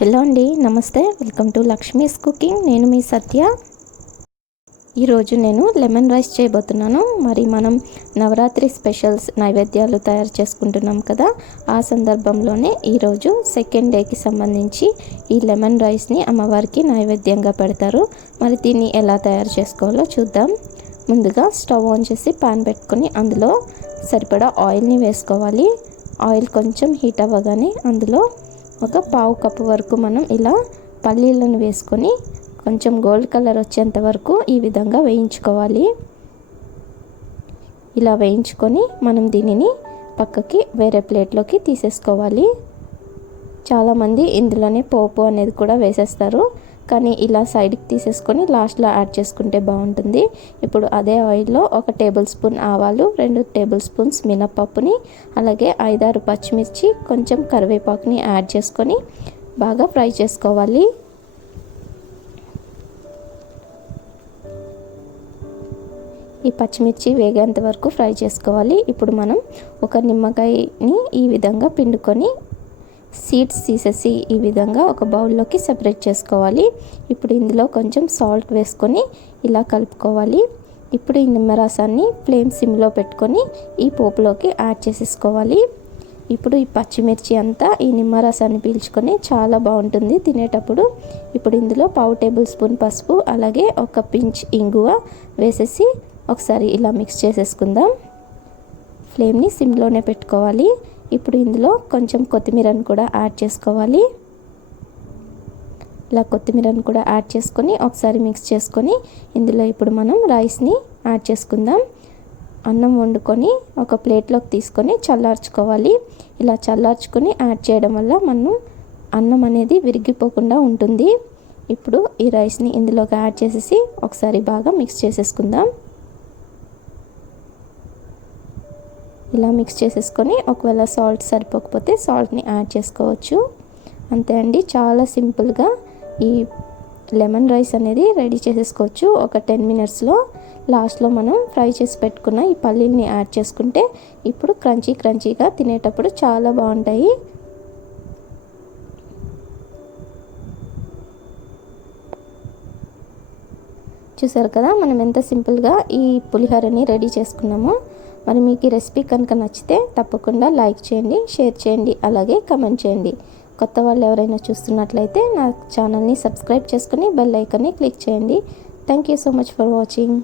Hello అండి, నమస్తే. Welcome to Lakshmi's cooking. నేను మీ సత్య. ఈరోజు నేను లెమన్ రైస్ చేయబోతున్నాను. మరి మనం నవరాత్రి స్పెషల్స్ నైవేద్యాలు తయారు చేసుకుంటున్నాం కదా, ఆ సందర్భంలోనే ఈరోజు సెకండ్ డేకి సంబంధించి ఈ లెమన్ రైస్ని అమ్మవారికి నైవేద్యంగా పెడతారు. మరి దీన్ని ఎలా తయారు చేసుకోవాలో చూద్దాం. ముందుగా స్టవ్ ఆన్ చేసి పాన్ పెట్టుకొని అందులో సరిపడా ఆయిల్ని వేసుకోవాలి. ఆయిల్ కొంచెం హీట్ అవ్వగానే అందులో ఒక పావు కప్పు వరకు మనం ఇలా పల్లీలను వేసుకొని కొంచెం గోల్డ్ కలర్ వచ్చేంత వరకు ఈ విధంగా వేయించుకోవాలి. ఇలా వేయించుకొని మనం దీనిని పక్కకి వేరే ప్లేట్లోకి తీసేసుకోవాలి. చాలామంది ఇందులోనే పోపు అనేది కూడా వేసేస్తారు, కానీ ఇలా సైడ్కి తీసేసుకొని లాస్ట్లో యాడ్ చేసుకుంటే బాగుంటుంది. ఇప్పుడు అదే ఆయిల్లో 1 టేబుల్ స్పూన్ ఆవాలు, 2 టేబుల్ స్పూన్స్ మినపప్పుని, అలాగే 5-6 పచ్చిమిర్చి, కొంచెం కరివేపాకుని యాడ్ చేసుకొని బాగా ఫ్రై చేసుకోవాలి. ఈ పచ్చిమిర్చి వేగేంత వరకు ఫ్రై చేసుకోవాలి. ఇప్పుడు మనం ఒక నిమ్మకాయని ఈ విధంగా పిండుకొని సీడ్స్ తీసేసి ఈ విధంగా ఒక బౌల్లోకి సెపరేట్ చేసుకోవాలి. ఇప్పుడు ఇందులో కొంచెం సాల్ట్ వేసుకొని ఇలా కలుపుకోవాలి. ఇప్పుడు ఈ నిమ్మరసాన్ని ఫ్లేమ్ సిమ్లో పెట్టుకొని ఈ పోపులోకి యాడ్ చేసేసుకోవాలి. ఇప్పుడు ఈ పచ్చిమిర్చి అంతా ఈ నిమ్మరసాన్ని పీల్చుకొని చాలా బాగుంటుంది తినేటప్పుడు. ఇప్పుడు ఇందులో పావు టేబుల్ స్పూన్ పసుపు, అలాగే ఒక పించ్ ఇంగువ వేసేసి ఒకసారి ఇలా మిక్స్ చేసేసుకుందాం. ఫ్లేమ్ని సిమ్లోనే పెట్టుకోవాలి. ఇప్పుడు ఇందులో కొంచెం కొత్తిమీరను కూడా యాడ్ చేసుకోవాలి. ఇలా కొత్తిమీరను కూడా యాడ్ చేసుకొని ఒకసారి మిక్స్ చేసుకొని ఇందులో ఇప్పుడు మనం రైస్ని యాడ్ చేసుకుందాం. అన్నం వండుకొని ఒక ప్లేట్లోకి తీసుకొని చల్లార్చుకోవాలి. ఇలా చల్లార్చుకొని యాడ్ చేయడం వల్ల మనం అన్నం అనేది విరిగిపోకుండా ఉంటుంది. ఇప్పుడు ఈ రైస్ని ఇందులోకి యాడ్ చేసేసి ఒకసారి బాగా మిక్స్ చేసేసుకుందాం. ఇలా మిక్స్ చేసేసుకొని ఒకవేళ సాల్ట్ సరిపోకపోతే సాల్ట్ని యాడ్ చేసుకోవచ్చు. అంతే అండి, చాలా సింపుల్గా ఈ లెమన్ రైస్ అనేది రెడీ చేసేసుకోవచ్చు ఒక 10 మినిట్స్లో. లాస్ట్లో మనం ఫ్రై చేసి పెట్టుకున్న ఈ పల్లీల్ని యాడ్ చేసుకుంటే ఇప్పుడు క్రంచీగా తినేటప్పుడు చాలా బాగుంటాయి. చూసారు కదా మనం ఎంత సింపుల్గా ఈ పులిహోరని రెడీ చేసుకున్నామో. మరి మీకు ఈ రెసిపీ కనుక నచ్చితే తప్పకుండా లైక్ చేయండి, షేర్ చేయండి, అలాగే కమెంట్ చేయండి. కొత్త వాళ్ళు ఎవరైనా చూస్తున్నట్లయితే నా ఛానల్ని సబ్స్క్రైబ్ చేసుకుని బెల్ ఐకాన్ని క్లిక్ చేయండి. Thank you so much for watching.